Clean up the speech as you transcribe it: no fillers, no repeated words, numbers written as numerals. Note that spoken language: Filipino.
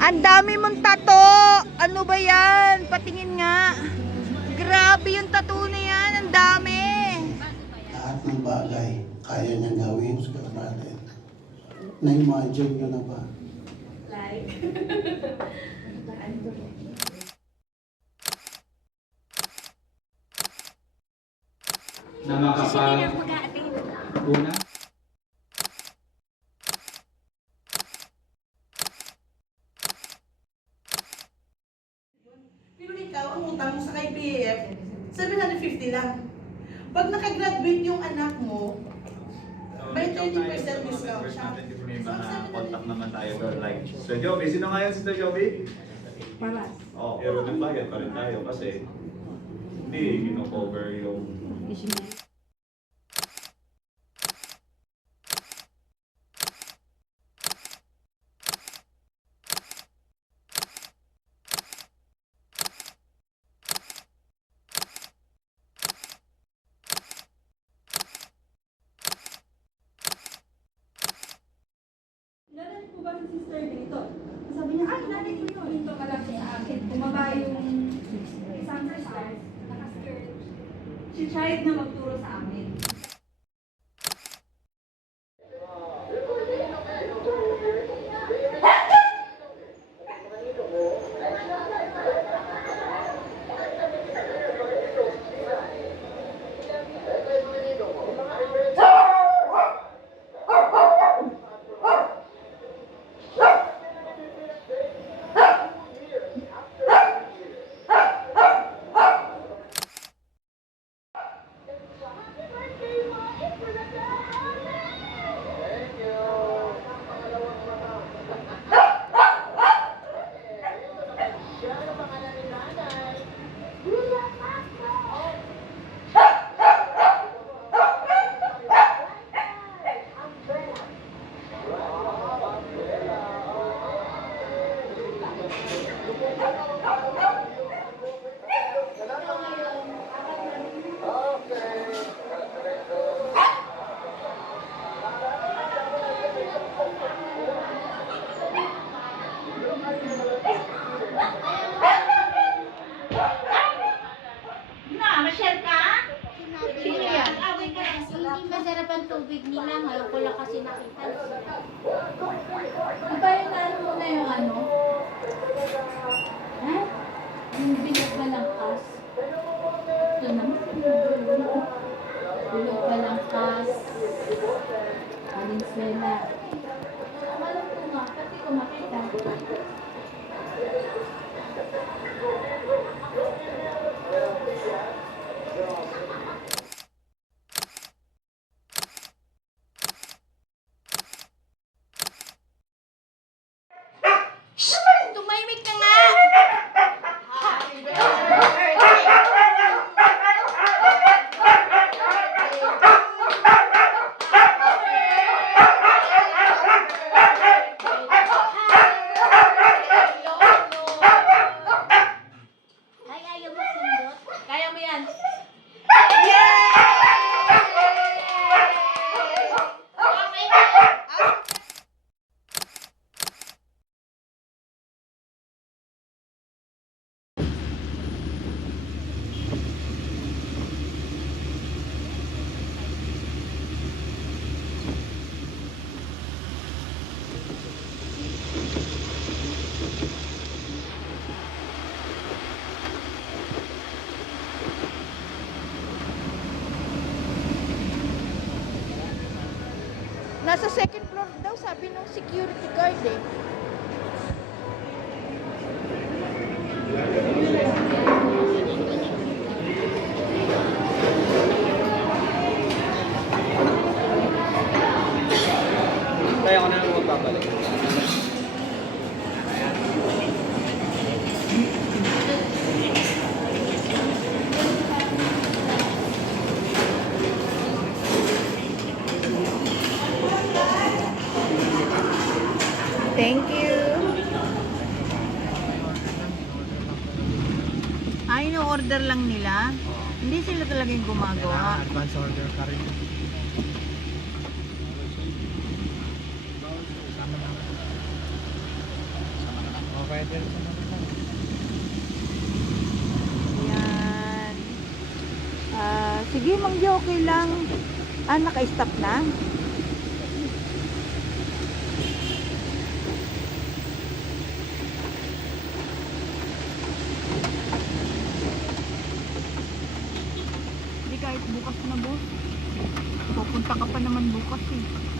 Ang dami mong tato! Ano ba yan? Patingin nga. Grabe yung tato na yan. Ang dami. Lahat ng bagay, kaya niyang gawin sa natin. Na-imagine nyo na ba? Like? Na makapag una. Pero ikaw, ang utang mo sa KPF, 750 lang. Pag nakagraduate yung anak mo, may 20% discount siya. May mga contact naman tayo doon. Like, Sir Joby, sino nga yan si Sir Joby? Paras. Oo, pero nagbayad pa rin tayo kasi hindi kino-cover yung... Narinig po ba si sister dito? Sabi niya, ay, narinig ko yun. Dito ka lang siya sa akin. Bumaba yung isang sister, naka-skirt. She tried na magturo sa amin. Hindi masarap ang tubig nila. Ngayon ko lang kasi nakita. Di ba yung ano mo na yung ano? Ha? Yung bilog balangkas. Ito naman. Bilog balangkas. Valenzuela. Alam ko nga, pati ko makita. Tumahimik ka nga! Ay, ayaw mo sundot? Kaya mo yan. Nasa second floor daw, sabi ng security guard eh. Kaya ko na lang magpapalik. Thank you. Ay, no-order lang nila. Hindi sila talaga yung gumagawa. Advance order ka rin. Yan. Sige, Mang Jo, okay lang. Naka-stop na? Hindi kahit bukas na, boss. Pupunta ka pa naman bukas eh.